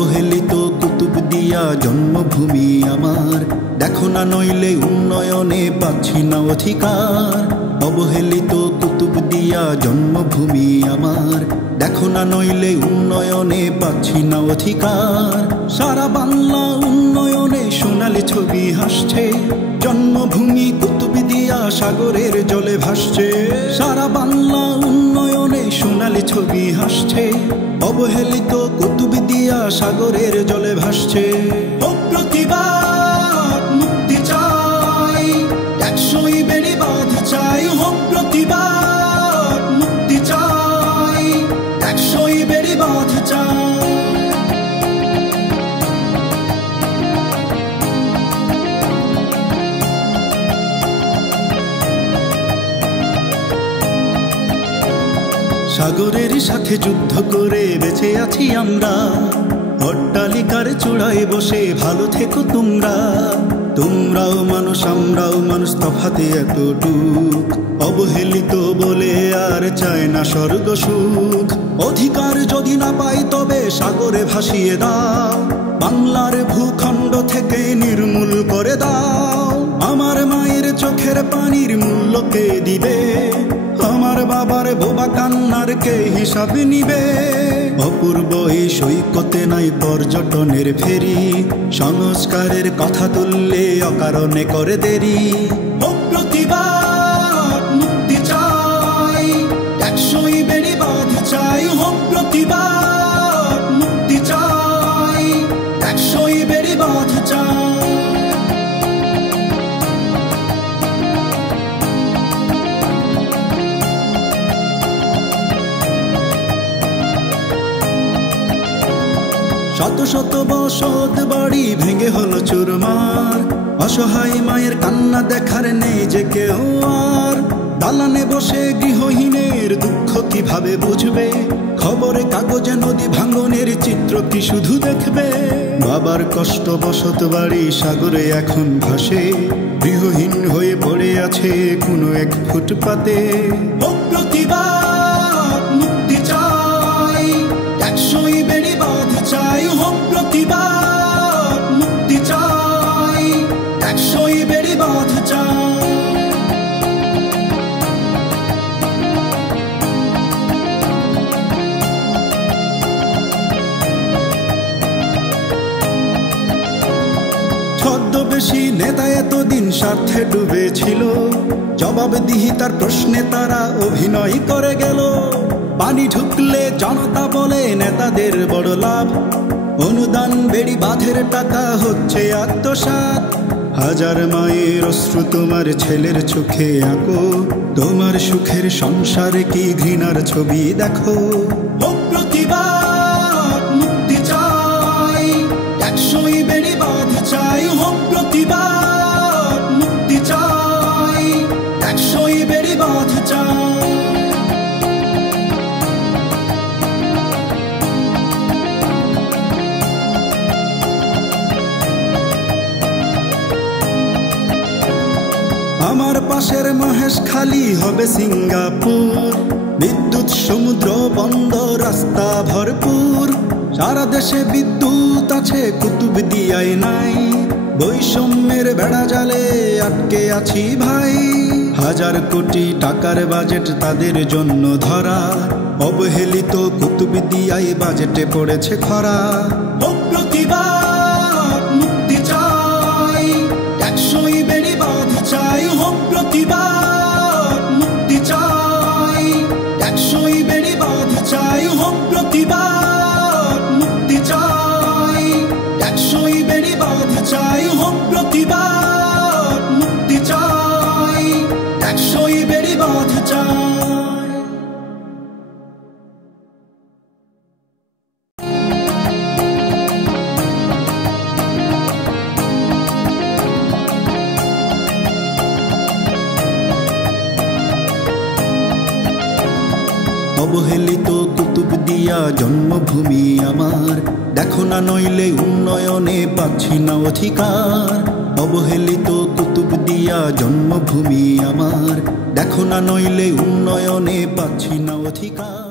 অবহেলিত কুতুবদিয়া জন্মভূমি আমার, দেখো না নইলে উন্নয়নে পাচ্ছি না অধিকার। অবহেলিত কুতুবদিয়া জন্মভূমি আমার, দেখো না নইলে উন্নয়নে পাচ্ছি না অধিকার। সারা বাংলা উন্নয়নে সোনালি ছবি হাসছে, জন্মভূমি কুতুবদিয়া সাগরের জলে ভাসছে। সারা বাংলা উন্নয়নে সোনালি ছবি হাসছে, অবহেলিত কুতুবদিয়া সাগরের জলে ভাসছে। ও প্রতিবাদ মুক্তি চাই, একশোই বেড়িবাঁধ চাই। ও প্রতিবাদ মুক্তি চাই, একশোই বেড়িবাঁধ চাই। সাগরের সাথে যুদ্ধ করে বেঁচে আছি আমরা, অট্টালিকার চূড়ায় বসে ভালো থেকো তোমরা। তোমরাও মানুষ আমরাও মানুষ, তফাতে এতটুক। অবহেলিত বলে আর চায় না স্বর্গ সুখ। অধিকার যদি না পাই তবে সাগরে ভাসিয়ে দাও, বাংলার ভূখণ্ড থেকে নির্মূল করে দাও। আমার মায়ের চোখের পানির মূল্য কে দিবে? আমার বাবার বোবা কান্নার কে হিসাব নিবে? অপূর্ব এই সৈকতে নাই পর্যটনের ফেরি, সংস্কারের কথা তুললে অকারণে করে দেরি। ও প্রতিবাদ মুক্তি চাই, একশোই বেড়িবাঁধ চাই। ও প্রতিবাদ মুক্তি চাই, একশোই বেড়িবাঁধ চাই। শত শত বসত বাড়ি ভেঙে হলো চুরমার, অসহায় মায়ের কান্না দেখার নেই যে কেউ আর। দালানে বসে গৃহহীনের দুঃখ কিভাবে বুঝবে? খবরে কাগজে নদী ভাঙনের চিত্র কি শুধু দেখবে? বাবার কষ্ট বসত বাড়ি সাগরে এখন ভাসে, গৃহহীন হয়ে পড়ে আছে কোনো এক ফুটপাতে। ও প্রতিবাদ মুক্তি চাই, একশোই বেড়িবাঁধ চাই। ও প্রতিবাদ মুক্তি চাই, একশোই বেড়িবাঁধ চাই। ছদ্মবেশী নেতা এতদিন স্বার্থে ডুবেছিল, জবাবদিহিতার প্রশ্নে তারা অভিনয় করে গেল। পানি ঢুকলে জনতা বলে নেতাদের বড় লাভ, অনুদান বেড়িবাঁধের টাকা হচ্ছে আত্মসাৎ। হাজার মায়ের অশ্রু তোমার ছেলের চোখে আঁকো, তোমার সুখের সংসারে কি ঘৃণার ছবি দেখো। ও প্রতিবাদ মুক্তি চাই, একশোই বেড়িবাঁধ চাই। ও প্রতিবাদ মুক্তি চাই, একশোই বেড়িবাঁধ চাই। আমার পাশের মহেশখালী হবে সিঙ্গাপুর, বিদ্যুৎ সমুদ্র বন্দর রাস্তা ভরপুর। সারা দেশে বিদ্যুৎ আছে, কুতুবদিয়ায় নাই। বৈষম্যের বেড়া জালে আটকে আছি ভাই, হাজার কোটি টাকার বাজেট তাদের জন্য ধরা। অবহেলিত কুতুবদিয়ায় বাজেটে পড়েছে খরা। ও প্রতিবাদ মুক্তি চাই, একশোই বেড়িবাঁধ চাই। ও প্রতিবাদ মুক্তি চাই, একশোই বেড়িবাঁধ চাই। ও প্রতিবাদ মুক্তি চাই, একশোই বেড়িবাঁধ চাই। ও প্রতিবাদ মুক্তি চাই, একশোই বেড়িবাঁধ চাই। অবহেলিত কুতুবদিয়া জন্মভূমি আমার, দেখো না নইলে উন্নয়নে পাচ্ছি না অধিকার। অবহেলিত কুতুবদিয়া জন্মভূমি আমার, দেখো না নইলে উন্নয়নে পাচ্ছি না অধিকার।